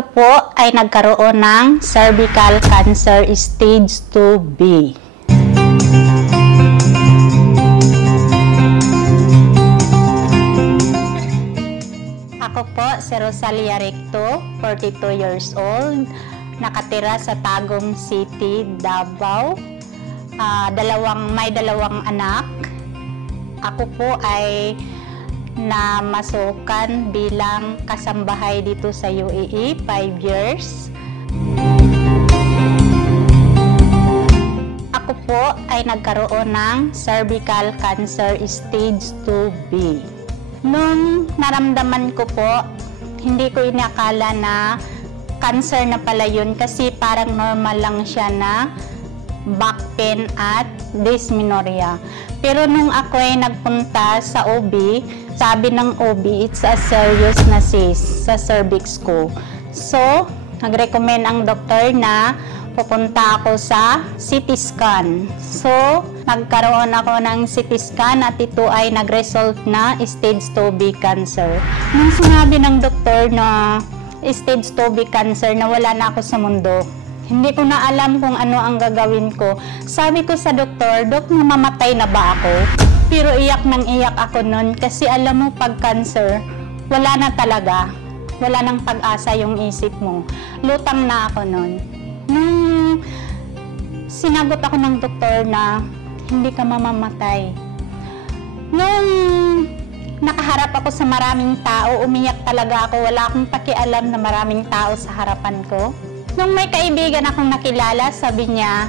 Ako po ay nagkaroon ng cervical cancer stage 2B. Ako po si Rosalia Recto, 42 years old, nakatira sa Tagum City, Davao. May dalawang anak. Ako po ay namasukan bilang kasambahay dito sa UAE, 5 years. Ako po ay nagkaroon ng cervical cancer stage 2B. Nung naramdaman ko po, hindi ko inakala na cancer na pala yun kasi parang normal lang siya na back pain at dysmenorrhea. Pero nung ako ay nagpunta sa OB, sabi ng OB, it's a serious na cyst sa cervix ko. So, nag-recommend ang doktor na pupunta ako sa CT scan. So, nagkaroon ako ng CT scan at ito ay nag-result na stage 2B cancer. Nung sinabi ng doktor na stage 2B cancer, nawala na ako sa mundo. Hindi ko na alam kung ano ang gagawin ko. Sabi ko sa doktor, Dok, mamamatay na ba ako? Pero iyak nang iyak ako nun kasi alam mo pag cancer, wala na talaga. Wala nang pag-asa yung isip mo. Lutang na ako nun. Nung sinagot ako ng doktor na hindi ka mamamatay. Nung nakaharap ako sa maraming tao, umiyak talaga ako. Wala akong pakialam na maraming tao sa harapan ko. Nung may kaibigan akong nakilala, sabi niya,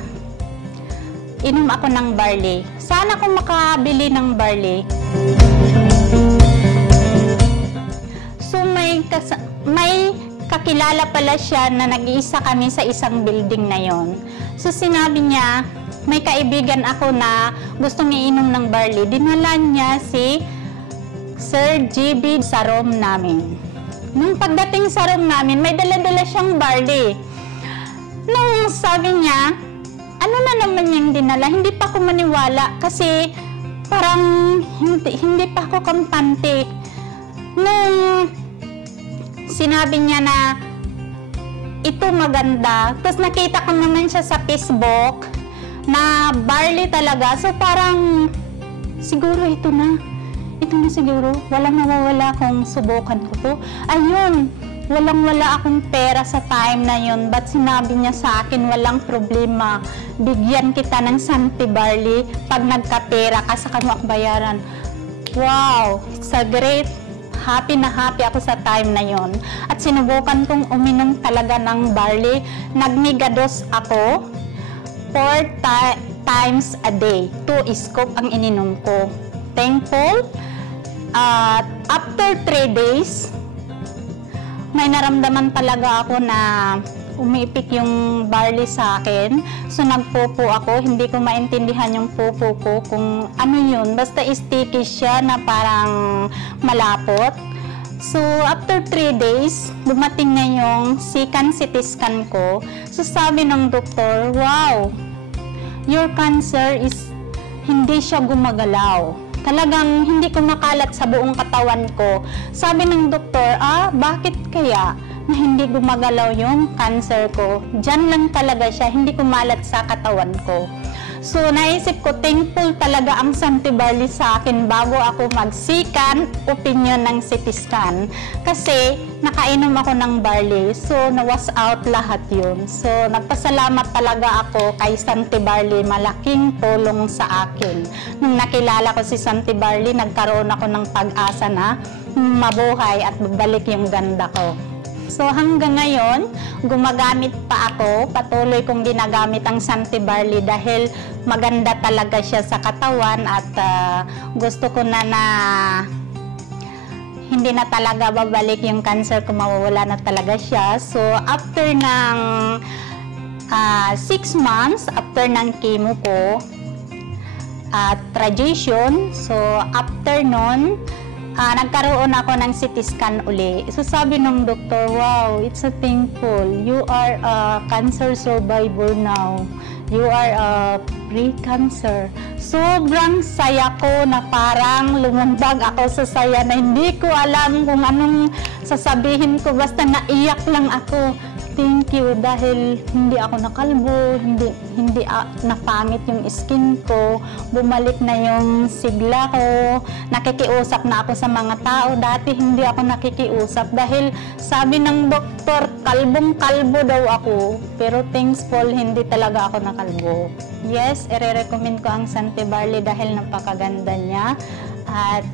inom ako ng barley. Sana kung makabili ng barley. So may kakilala pala siya na nag-iisa kami sa isang building na yon. So sinabi niya, may kaibigan ako na gustong iinom ng barley. Dinala niya si Sir GB sa room namin. Nung pagdating sa room namin, may dala-dala siyang barley. Nung sabi niya, ano na naman yung dinala? Hindi pa ako maniwala kasi parang hindi pa ako kampante. Nung sinabi niya na ito maganda, tapos nakita ko naman siya sa Facebook na barley talaga. So parang siguro ito na siguro. Walang mawawala kung subukan ko to. Ayun. Walang-wala akong pera sa time na yun, but sinabi niya sa akin, walang problema, bigyan kita ng Santi Barley pag nagkapera ka sa bayaran. Wow! It's a great, happy na happy ako sa time na yun. At sinubukan kong uminom talaga ng barley. Nagmigados ako 4 times a day. 2 scoop ang ininom ko. Thankful. After 3 days, may naramdaman talaga ako na umipik yung barley sa akin. So nagpupo ako, hindi ko maintindihan yung pupo ko kung ano yun. Basta sticky siya na parang malapot. So after 3 days, dumating na yung second CT scan ko. So sabi ng doktor, wow, your cancer is hindi siya gumagalaw. Talagang hindi ko makalat sa buong katawan ko. Sabi ng doktor, bakit kaya na hindi gumagalaw yung cancer ko? Diyan lang talaga siya, hindi kumalat sa katawan ko. So, naisip ko, thankful talaga ang Santi Barley sa akin bago ako mag-second opinion ng CT scan. Kasi, nakainom ako ng barley. So, na-wash out lahat yun. So, nagpasalamat talaga ako kay Santi Barley. Malaking tulong sa akin. Nung nakilala ko si Santi Barley, nagkaroon ako ng pag-asa na mabuhay at babalik yung ganda ko. So hanggang ngayon, gumagamit pa ako, patuloy kong ginagamit ang Santi Barley dahil maganda talaga siya sa katawan at gusto ko na hindi na talaga babalik yung cancer ko, mawawala na talaga siya. So after ng 6 months, after ng chemo ko at radiation, so after nun, nagkaroon ako ng CT scan uli. So sabi ng doktor, wow, it's a thankful. You are a cancer survivor now. you are a pre-cancer. Sobrang saya ko na parang lumambag ako sa saya na hindi ko alam kung anong sasabihin ko, basta naiyak lang ako. Thank you dahil hindi ako nakalbo, hindi napangit yung skin ko, bumalik na yung sigla ko, nakikiusap na ako sa mga tao. Dati hindi ako nakikiusap dahil sabi ng doktor, kalbong-kalbo daw ako. Pero thankful, hindi talaga ako nakalbo. Yes, ire-recommend ko ang Sante Barley dahil napakaganda niya. At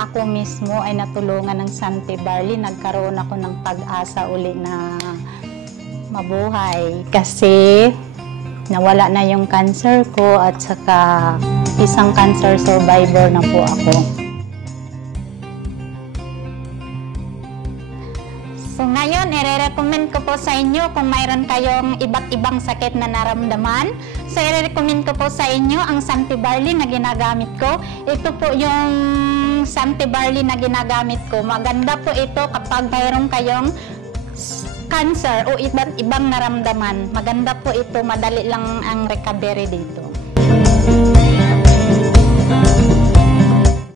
ako mismo ay natulungan ng Sante Barley. Nagkaroon ako ng pag-asa uli na mabuhay kasi nawala na yung cancer ko at saka isang cancer survivor na po ako. So ngayon, i-recommend ko po sa inyo kung mayroon kayong iba't ibang sakit na naramdaman. So i-recommend ko po sa inyo ang Sante Barley na ginagamit ko. Ito po yung Sante Barley na ginagamit ko. Maganda po ito kapag mayroon kayong cancer o iba't ibang naramdaman. Maganda po ito, madali lang ang recovery dito.